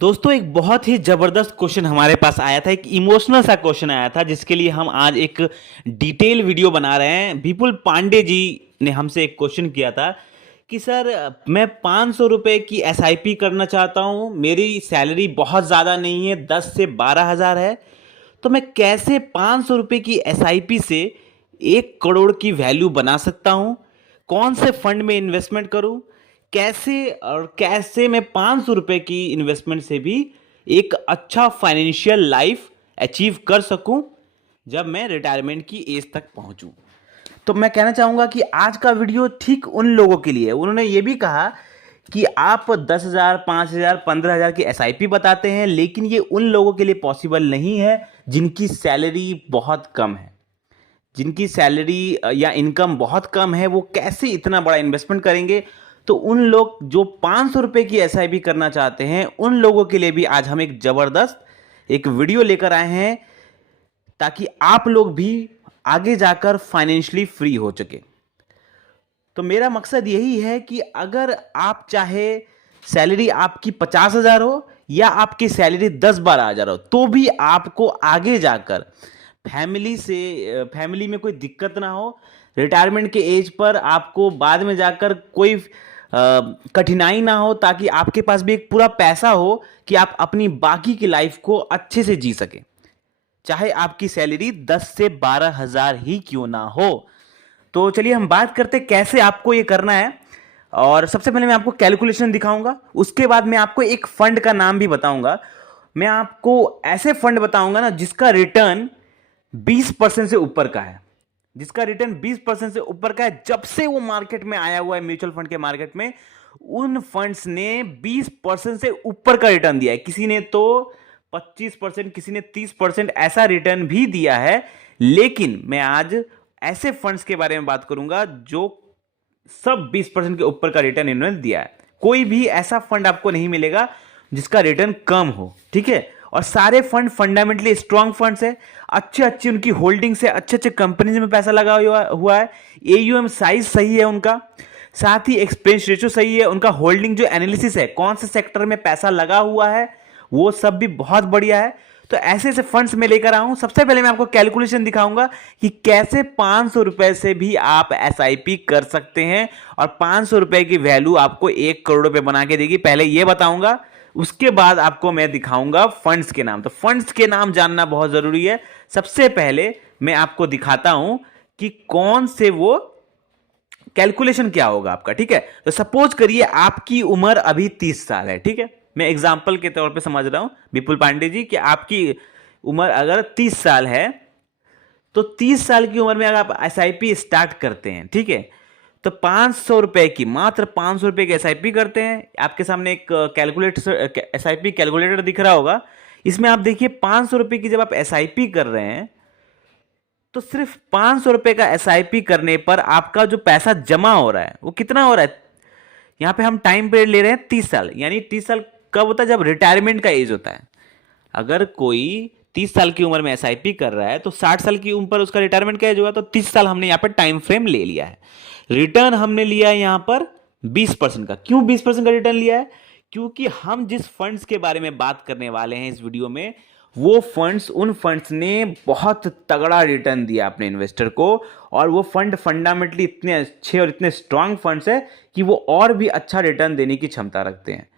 दोस्तों एक बहुत ही ज़बरदस्त क्वेश्चन हमारे पास आया था। एक इमोशनल सा क्वेश्चन आया था जिसके लिए हम आज एक डिटेल वीडियो बना रहे हैं। विपुल पांडे जी ने हमसे एक क्वेश्चन किया था कि सर मैं 500 रुपये की एसआईपी करना चाहता हूँ, मेरी सैलरी बहुत ज़्यादा नहीं है, 10 से 12 हज़ार है, तो मैं कैसे 500 रुपये की एसआईपी से 1 करोड़ की वैल्यू बना सकता हूँ? कौन से फंड में इन्वेस्टमेंट करूँ? कैसे मैं 500 रुपये की इन्वेस्टमेंट से भी एक अच्छा फाइनेंशियल लाइफ अचीव कर सकूं जब मैं रिटायरमेंट की एज तक पहुंचूं। तो मैं कहना चाहूंगा कि आज का वीडियो ठीक उन लोगों के लिए है। उन्होंने ये भी कहा कि आप 10,000, 5,000, 15,000 की एसआईपी बताते हैं, लेकिन ये उन लोगों के लिए पॉसिबल नहीं है जिनकी सैलरी बहुत कम है। जिनकी सैलरी या इनकम बहुत कम है, वो कैसे इतना बड़ा इन्वेस्टमेंट करेंगे? तो उन लोग जो 500 रुपये की एसआईपी करना चाहते हैं, उन लोगों के लिए भी आज हम एक ज़बरदस्त एक वीडियो लेकर आए हैं ताकि आप लोग भी आगे जाकर फाइनेंशियली फ्री हो सके। तो मेरा मकसद यही है कि अगर आप चाहे सैलरी आपकी 50,000 हो या आपकी सैलरी 10-12 हज़ार हो, तो भी आपको आगे जाकर फैमिली में कोई दिक्कत ना हो, रिटायरमेंट के एज पर आपको बाद में जाकर कोई कठिनाई ना हो, ताकि आपके पास भी एक पूरा पैसा हो कि आप अपनी बाकी की लाइफ को अच्छे से जी सके, चाहे आपकी सैलरी 10 से 12 हज़ार ही क्यों ना हो। तो चलिए हम बात करते हैं कैसे आपको ये करना है। और सबसे पहले मैं आपको कैलकुलेशन दिखाऊंगा, उसके बाद मैं आपको एक फंड का नाम भी बताऊंगा। मैं आपको ऐसे फंड बताऊंगा ना जिसका रिटर्न 20% से ऊपर का है, जिसका रिटर्न 20% से ऊपर का है। जब से वो मार्केट में आया हुआ है, म्यूचुअल फंड के मार्केट में, उन फंड्स ने 20% से ऊपर का रिटर्न दिया है। किसी ने तो 25%, किसी ने 30% ऐसा रिटर्न भी दिया है। लेकिन मैं आज ऐसे फंड्स के बारे में बात करूंगा जो सब 20% के ऊपर का रिटर्न इन्होंने दिया है। कोई भी ऐसा फंड आपको नहीं मिलेगा जिसका रिटर्न कम हो, ठीक है। और सारे फंड फंडामेंटली स्ट्रांग फंड्स है, अच्छे अच्छी उनकी होल्डिंग्स है, अच्छे अच्छे कंपनीज में पैसा लगा हुआ है, एयूएम साइज सही है उनका, साथ ही एक्सपेंस रेशियो सही है उनका, होल्डिंग जो एनालिसिस है कौन से सेक्टर में पैसा लगा हुआ है वो सब भी बहुत बढ़िया है। तो ऐसे ऐसे फंड्स में लेकर आऊं। सबसे पहले मैं आपको कैलकुलेशन दिखाऊंगा कि कैसे 500 रुपए से भी आप एसआईपी कर सकते हैं और 500 रुपए की वैल्यू आपको 1 करोड़ रुपए बना के देगी। पहले ये बताऊंगा, उसके बाद आपको मैं दिखाऊंगा फंड्स के नाम। तो फंड्स के नाम जानना बहुत जरूरी है। सबसे पहले मैं आपको दिखाता हूं कि कौन से वो कैलकुलेशन क्या होगा आपका, ठीक है। तो सपोज करिए आपकी उम्र अभी 30 साल है, ठीक है। मैं एग्जाम्पल के तौर पे समझ रहा हूं विपुल पांडे जी कि आपकी उम्र अगर 30 साल है, तो 30 साल की उम्र में अगर आप एसआईपी स्टार्ट करते हैं, ठीक है, तो 500 रुपए की, मात्र 500 रुपए की एसआईपी करते हैं। आपके सामने एक कैलकुलेटर, एसआईपी कैलकुलेटर दिख रहा होगा। इसमें आप देखिए 500 रुपए की जब आप एसआईपी कर रहे हैं, तो सिर्फ 500 रुपए का एसआईपी करने पर आपका जो पैसा जमा हो रहा है वो कितना हो रहा है। यहां पे हम टाइम पीरियड ले रहे हैं 30 साल, यानी 30 साल कब होता है? जब रिटायरमेंट का एज होता है। अगर कोई 30 साल की उम्र में एसआईपी कर रहा है तो 60 साल की उम्र पर उसका रिटायरमेंट का एज होगा। तो 30 साल हमने यहां पर टाइम फ्रेम ले लिया है। रिटर्न हमने लिया है यहां पर 20% का। क्यों 20% का रिटर्न लिया है? क्योंकि हम जिस फंड्स के बारे में बात करने वाले हैं इस वीडियो में, वो फंड्स, उन फंड्स ने बहुत तगड़ा रिटर्न दिया अपने इन्वेस्टर को। और वो फंड फंडामेंटली इतने अच्छे और इतने स्ट्रांग फंड्स है कि वो और भी अच्छा रिटर्न देने की क्षमता रखते हैं।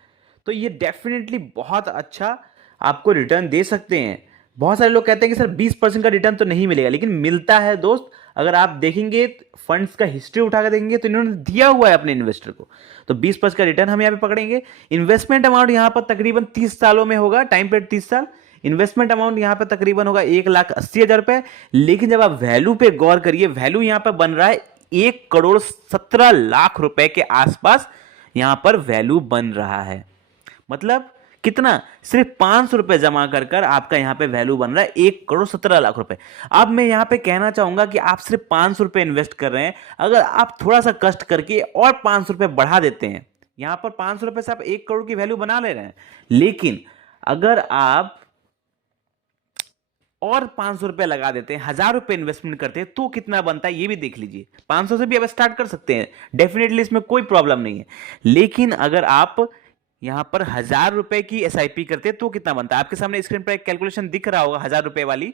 तो ये डेफिनेटली बहुत अच्छा आपको रिटर्न दे सकते हैं। बहुत सारे लोग कहते हैं कि सर 20% का रिटर्न तो नहीं मिलेगा, लेकिन मिलता है दोस्त। अगर आप देखेंगे फंड्स का हिस्ट्री उठाकर देखेंगे तो इन्होंने दिया हुआ है अपने इन्वेस्टर को। तो 20% का रिटर्न हम यहाँ पे पकड़ेंगे। इन्वेस्टमेंट अमाउंट यहाँ पर तकरीबन 30 सालों में होगा, टाइम पीरियड 30 साल। इन्वेस्टमेंट अमाउंट यहाँ पे तकरीबन होगा 1,80,000 रुपए। लेकिन जब आप वैल्यू पे गौर करिए, वैल्यू यहाँ पर बन रहा है 1,17,00,000 रुपए के आसपास यहां पर वैल्यू बन रहा है। मतलब कितना? सिर्फ 500 रुपए जमा कर कर आपका यहां पे वैल्यू बन रहा है 1,17,00,000 रुपए। अब मैं यहां पे कहना चाहूंगा कि आप सिर्फ 500 रुपए इन्वेस्ट कर रहे हैं। अगर आप थोड़ा सा कष्ट करके और 500 रुपए बढ़ा देते हैं, यहां पर 500 रुपए से आप 1 करोड़ की वैल्यू बना ले रहे हैं। लेकिन अगर आप और 500 रुपए लगा देते हैं, 1,000 रुपए इन्वेस्टमेंट करते हैं, तो कितना बनता है ये भी देख लीजिए। 500 से भी आप स्टार्ट कर सकते हैं, डेफिनेटली इसमें कोई प्रॉब्लम नहीं है। लेकिन अगर आप यहाँ पर 1000 रुपए की एसआईपी करते हैं तो कितना बनता है? आपके सामने स्क्रीन पर एक कैलकुलेशन दिख रहा होगा 1000 रुपए वाली।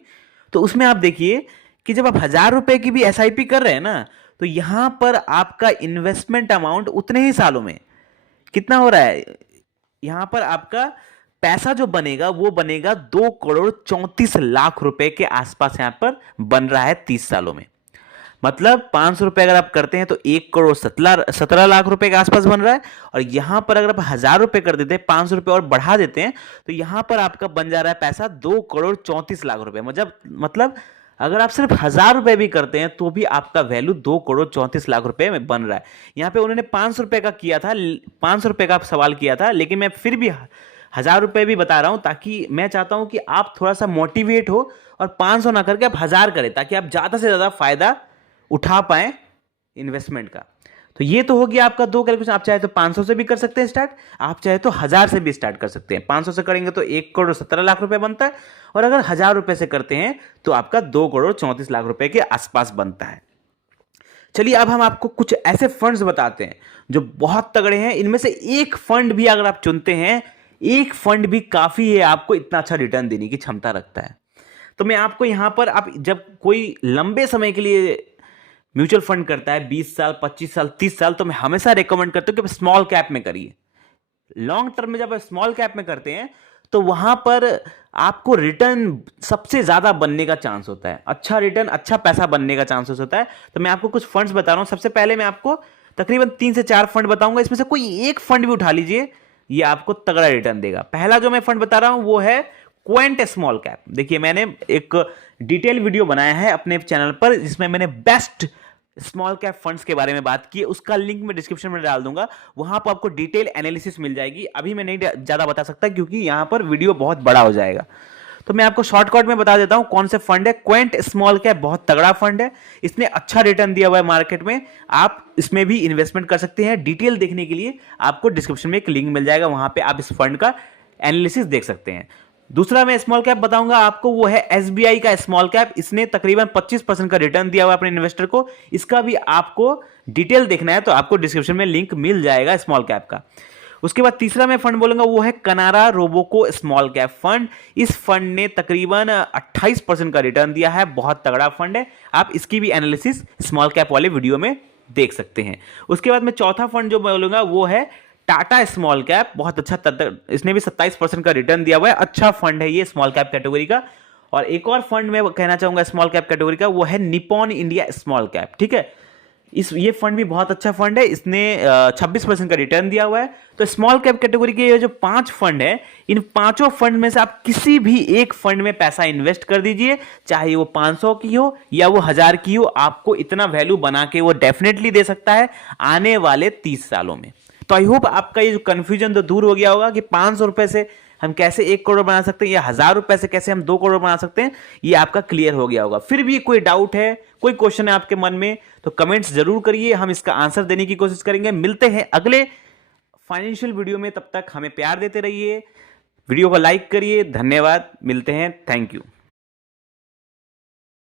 तो उसमें आप देखिए कि जब आप 1000 रुपए की भी एसआईपी कर रहे हैं ना, तो यहां पर आपका इन्वेस्टमेंट अमाउंट उतने ही सालों में कितना हो रहा है? यहां पर आपका पैसा जो बनेगा वो बनेगा 2,34,00,000 रुपए के आसपास यहां पर बन रहा है 30 सालों में। मतलब 500 रुपए अगर आप करते हैं तो 1,17,00,000 रुपए के आसपास बन रहा है। और यहां पर अगर आप 1000 रुपए कर देते हैं, 500 रुपए और बढ़ा देते हैं, तो यहां पर आपका बन जा रहा है पैसा 2,34,00,000 रुपए। मतलब अगर आप सिर्फ 1000 रुपए भी करते हैं तो भी आपका वैल्यू 2,34,00,000 रुपए में बन रहा है। यहाँ पे उन्होंने 500 रुपए का किया था, 500 रुपए का सवाल किया था, लेकिन मैं फिर भी 1000 रुपए भी बता रहा हूं, ताकि मैं चाहता हूं कि आप थोड़ा सा मोटिवेट हो और 500 ना करके आप 1000 करें, ताकि आप ज्यादा से ज्यादा फायदा उठा पाए इन्वेस्टमेंट का। तो ये तो हो गया आपका दो कैलकुलेशन। आप चाहे तो 500 से भी कर सकते हैं स्टार्ट, आप चाहे तो 1000 से भी स्टार्ट कर सकते हैं। 500 से करेंगे तो 1,17,00,000 रुपए बनता है, और अगर 1000 रुपए से करते हैं तो आपका 2,34,00,000 रुपए के आसपास बनता है। चलिए अब हम आपको कुछ ऐसे फंड्स बताते हैं जो बहुत तगड़े हैं। इनमें से एक फंड भी अगर आप चुनते हैं, एक फंड भी काफी है, आपको इतना अच्छा रिटर्न देने की क्षमता रखता है। तो मैं आपको यहां पर, आप जब कोई लंबे समय के लिए म्यूचुअल फंड करता है 20 साल, 25 साल, 30 साल, तो मैं हमेशा रेकमेंड करता हूं कि आप स्मॉल कैप में करिए। लॉन्ग टर्म में जब आप स्मॉल कैप में करते हैं तो वहां पर आपको रिटर्न सबसे ज्यादा बनने का चांस होता है, अच्छा रिटर्न, अच्छा पैसा बनने का चांसेस होता है। तो मैं आपको कुछ फंड्स बता रहा हूं। सबसे पहले मैं आपको तकरीबन 3 से 4 फंड बताऊंगा, इसमें से कोई एक फंड भी उठा लीजिए, ये आपको तगड़ा रिटर्न देगा। पहला जो मैं फंड बता रहा हूं वो है क्वेंट स्मॉल कैप। देखिए मैंने एक डिटेल वीडियो बनाया है अपने चैनल पर, जिसमें मैंने बेस्ट स्मॉल कैप फंड्स के बारे में बात की है, उसका लिंक मैं डिस्क्रिप्शन में डाल दूंगा, वहां पर आपको डिटेल एनालिसिस मिल जाएगी। अभी मैं नहीं ज्यादा बता सकता क्योंकि यहां पर वीडियो बहुत बड़ा हो जाएगा, तो मैं आपको शॉर्टकट में बता देता हूं कौन से फंड है। क्वेंट स्मॉल कैप बहुत तगड़ा फंड है, इसने अच्छा रिटर्न दिया हुआ है मार्केट में, आप इसमें भी इन्वेस्टमेंट कर सकते हैं। डिटेल देखने के लिए आपको डिस्क्रिप्शन में एक लिंक मिल जाएगा, वहां पे आप इस फंड का एनालिसिस देख सकते हैं। दूसरा मैं स्मॉल कैप बताऊंगा आपको, वो है एसबीआई का स्मॉल कैप। इसने तकरीबन 25% का रिटर्न दिया हुआ अपने इन्वेस्टर को। इसका भी आपको डिटेल देखना है तो आपको डिस्क्रिप्शन में लिंक मिल जाएगा स्मॉल कैप का। उसके बाद तीसरा मैं फंड बोलूंगा वो है कनारा रोबोको स्मॉल कैप फंड। इस फंड ने तकरीबन 28% का रिटर्न दिया है, बहुत तगड़ा फंड है। आप इसकी भी एनालिसिस स्मॉल कैप वाले वीडियो में देख सकते हैं। उसके बाद मैं चौथा फंड जो बोलूंगा वो है टाटा स्मॉल कैप। बहुत अच्छा, इसने भी 27% का रिटर्न दिया हुआ है, अच्छा फंड है ये स्मॉल कैप कैटेगरी का। और एक और फंड मैं कहना चाहूंगा स्मॉल कैप कैटेगरी का, वो है निप्पॉन इंडिया स्मॉल कैप। ठीक है, ये फंड भी बहुत अच्छा फंड है, इसने 26% का रिटर्न दिया हुआ है। तो स्मॉल कैप कैटेगरी के ये जो 5 फंड है, इन पांचों फंड में से आप किसी भी एक फंड में पैसा इन्वेस्ट कर दीजिए, चाहे वो 500 की हो या वो 1000 की हो, आपको इतना वैल्यू बना के वो डेफिनेटली दे सकता है आने वाले 30 सालों में। तो आई होप आपका ये जो कंफ्यूजन तो दूर हो गया होगा कि 500 रुपए से हम कैसे 1 करोड़ बना सकते हैं या 1000 रुपए से कैसे हम 2 करोड़ बना सकते हैं, ये आपका क्लियर हो गया होगा। फिर भी कोई डाउट है, कोई क्वेश्चन है आपके मन में, तो कमेंट्स जरूर करिए, हम इसका आंसर देने की कोशिश करेंगे। मिलते हैं अगले फाइनेंशियल वीडियो में, तब तक हमें प्यार देते रहिए, वीडियो को लाइक करिए। धन्यवाद, मिलते हैं, थैंक यू।